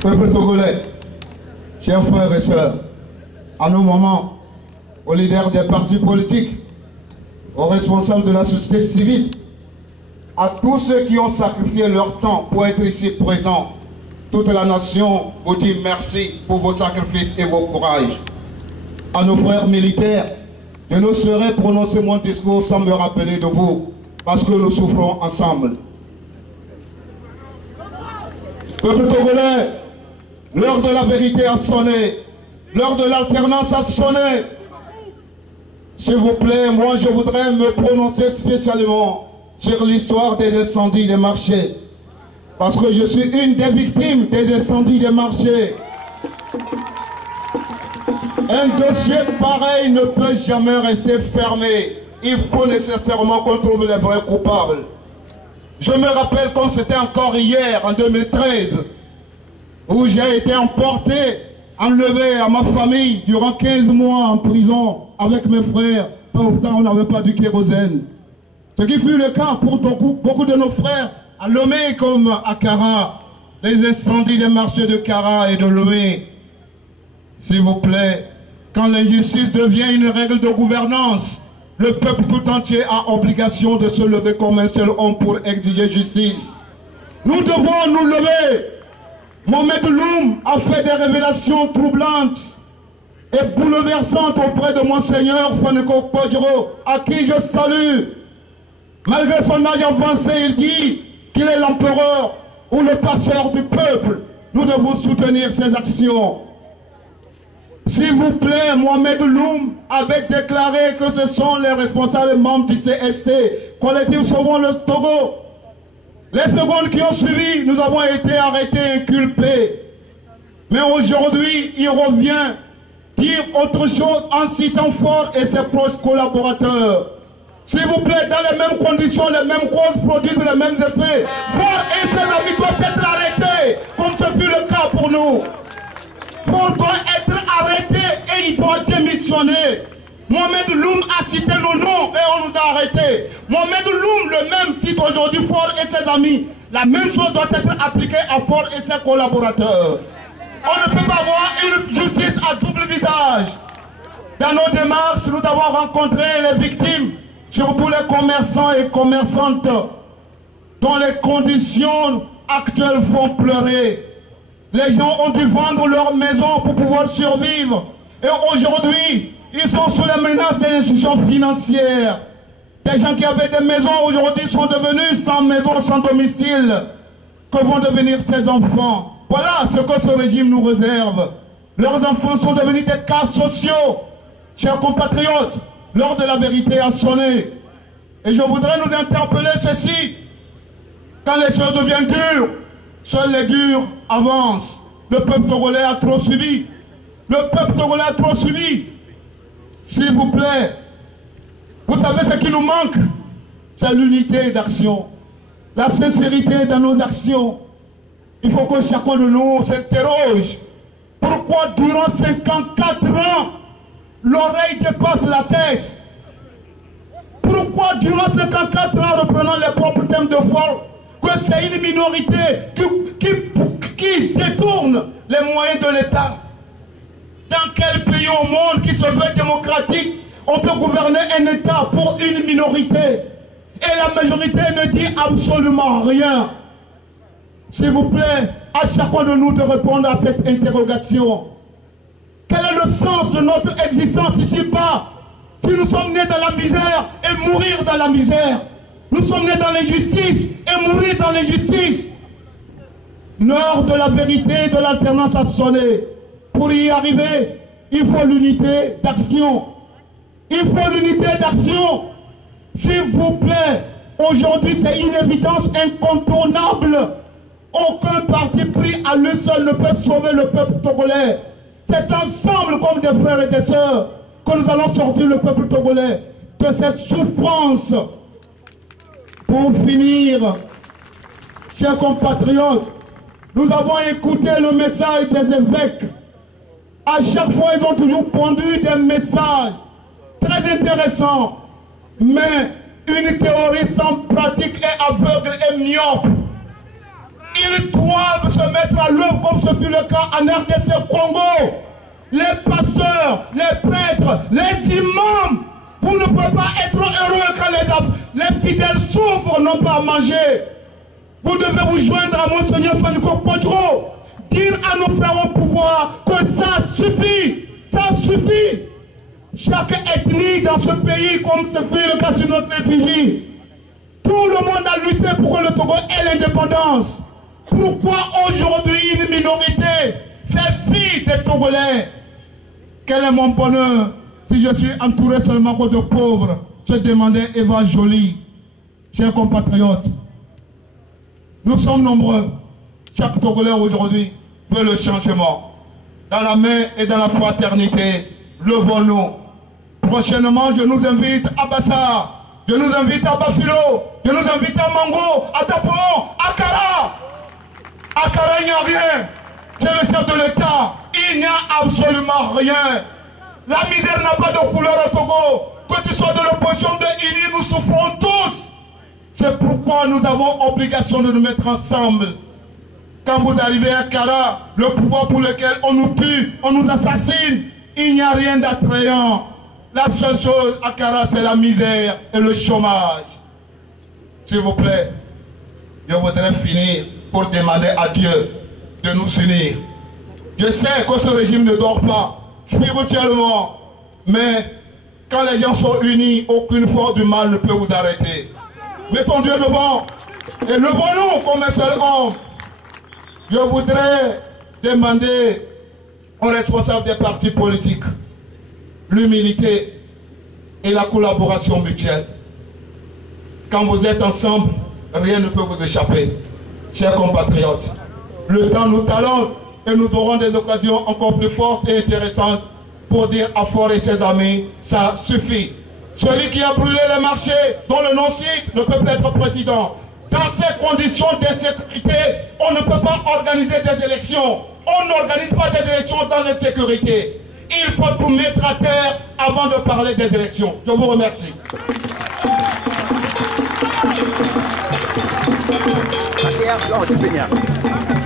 Peuple togolais, chers frères et sœurs, à nos moments, aux leaders des partis politiques, aux responsables de la société civile, à tous ceux qui ont sacrifié leur temps pour être ici présents, toute la nation vous dit merci pour vos sacrifices et vos courages. À nos frères militaires, je ne saurais prononcer mon discours sans me rappeler de vous, parce que nous souffrons ensemble. Peuple togolais, l'heure de la vérité a sonné, l'heure de l'alternance a sonné. S'il vous plaît, moi je voudrais me prononcer spécialement sur l'histoire des incendies des marchés. Parce que je suis une des victimes des incendies des marchés. Un dossier pareil ne peut jamais rester fermé. Il faut nécessairement qu'on trouve les vrais coupables. Je me rappelle quand c'était encore hier, en 2013, où j'ai été emporté, enlevé à ma famille durant 15 mois en prison avec mes frères. Pourtant, on n'avait pas du kérosène. Ce qui fut le cas pour beaucoup de nos frères à Lomé comme à Kara. Les incendies des marchés de Kara et de Lomé. S'il vous plaît, quand l'injustice devient une règle de gouvernance, le peuple tout entier a obligation de se lever comme un seul homme pour exiger justice. Nous devons nous lever. Mohamed Loum a fait des révélations troublantes et bouleversantes auprès de Monseigneur Faneko Podjoro, à qui je salue. Malgré son âge avancé, il dit qu'il est l'empereur ou le passeur du peuple. Nous devons soutenir ses actions. S'il vous plaît, Mohamed Loum avait déclaré que ce sont les responsables membres du CST, collectif Sauvons le Togo. Les secondes qui ont suivi, nous avons été arrêtés, inculpés. Mais aujourd'hui, il revient dire autre chose en citant Ford et ses proches collaborateurs. S'il vous plaît, dans les mêmes conditions, les mêmes causes produisent les mêmes effets. Ford et ses amis doivent être arrêtés, comme ce fut le cas pour nous. Ford doit être arrêté et il doit démissionner. Mohamed Loum a cité nos noms et on nous a arrêtés. Mohamed Loum, le même, cite aujourd'hui Ford et ses amis. La même chose doit être appliquée à Ford et ses collaborateurs. On ne peut pas avoir une justice à double visage. Dans nos démarches, nous avons rencontré les victimes, surtout les commerçants et commerçantes, dont les conditions actuelles font pleurer. Les gens ont dû vendre leur maison pour pouvoir survivre. Et aujourd'hui, ils sont sous la menace des institutions financières. Des gens qui avaient des maisons aujourd'hui sont devenus sans maison, sans domicile. Que vont devenir ces enfants? Voilà ce que ce régime nous réserve. Leurs enfants sont devenus des cas sociaux. Chers compatriotes, l'heure de la vérité a sonné. Et je voudrais nous interpeller ceci. Quand les choses deviennent dures, seuls les durs avancent. Le peuple togolais a trop subi. Le peuple togolais a trop subi. S'il vous plaît, vous savez ce qui nous manque? C'est l'unité d'action. La sincérité dans nos actions. Il faut que chacun de nous s'interroge. Pourquoi durant 54 ans, l'oreille dépasse la tête? Pourquoi durant 54 ans, reprenant les propres thèmes de foi, que c'est une minorité qui détourne les moyens de l'État? Dans quel pays au monde qui se veut démocratique, on peut gouverner un État pour une minorité et la majorité ne dit absolument rien? S'il vous plaît, à chacun de nous de répondre à cette interrogation. Quel est le sens de notre existence ici-bas? Si nous sommes nés dans la misère et mourir dans la misère, nous sommes nés dans l'injustice et mourir dans l'injustice. L'heure de la vérité et de l'alternance a sonné. Pour y arriver, il faut l'unité d'action. Il faut l'unité d'action. S'il vous plaît, aujourd'hui c'est une évidence incontournable. Aucun parti pris à lui seul ne peut sauver le peuple togolais. C'est ensemble comme des frères et des sœurs que nous allons sortir le peuple togolais de cette souffrance. Pour finir, chers compatriotes, nous avons écouté le message des évêques. À chaque fois, ils ont toujours pondu des messages très intéressants. Mais une théorie sans pratique est aveugle et myope. mettre à l'œuvre comme ce fut le cas en RDC Congo. Les pasteurs, les prêtres, les imams, vous ne pouvez pas être heureux quand les fidèles souffrent, n'ont pas à manger. Vous devez vous joindre à Monseigneur Faniko Podro, dire à nos frères au pouvoir que ça suffit, ça suffit. Chaque ethnie dans ce pays, comme ce fut le cas sur notre réfugié, tout le monde a lutté pour que le Togo ait l'indépendance. Pourquoi aujourd'hui une minorité fait fi des Togolais? Quel est mon bonheur si je suis entouré seulement de pauvres? Se demandait Eva Joly. Chers compatriotes, nous sommes nombreux. Chaque Togolais aujourd'hui veut le changement. Dans la main et dans la fraternité, levons-nous. Prochainement, je nous invite à Bassa, je nous invite à Bafilo, je nous invite à Mango, à Tapon, à Kara. À Kara, il n'y a rien. C'est le chef de l'État. Il n'y a absolument rien. La misère n'a pas de couleur au Togo. Que tu sois de l'opposition, de l'UNI, nous souffrons tous. C'est pourquoi nous avons obligation de nous mettre ensemble. Quand vous arrivez à Kara, le pouvoir pour lequel on nous tue, on nous assassine, il n'y a rien d'attrayant. La seule chose à Kara, c'est la misère et le chômage. S'il vous plaît, je voudrais finir pour demander à Dieu de nous unir. Je sais que ce régime ne dort pas spirituellement, mais quand les gens sont unis, aucune force du mal ne peut vous arrêter. Mettons Dieu devant et levons-nous comme un seul homme. Je voudrais demander aux responsables des partis politiques l'humilité et la collaboration mutuelle. Quand vous êtes ensemble, rien ne peut vous échapper. Chers compatriotes, le temps nous talonne et nous aurons des occasions encore plus fortes et intéressantes pour dire à Faure et ses amis, ça suffit. Celui qui a brûlé les marchés, dont le nom cite, ne peut pas être président. Dans ces conditions d'insécurité, on ne peut pas organiser des élections. On n'organise pas des élections dans l'insécurité. Il faut tout mettre à terre avant de parler des élections. Je vous remercie. Gracias.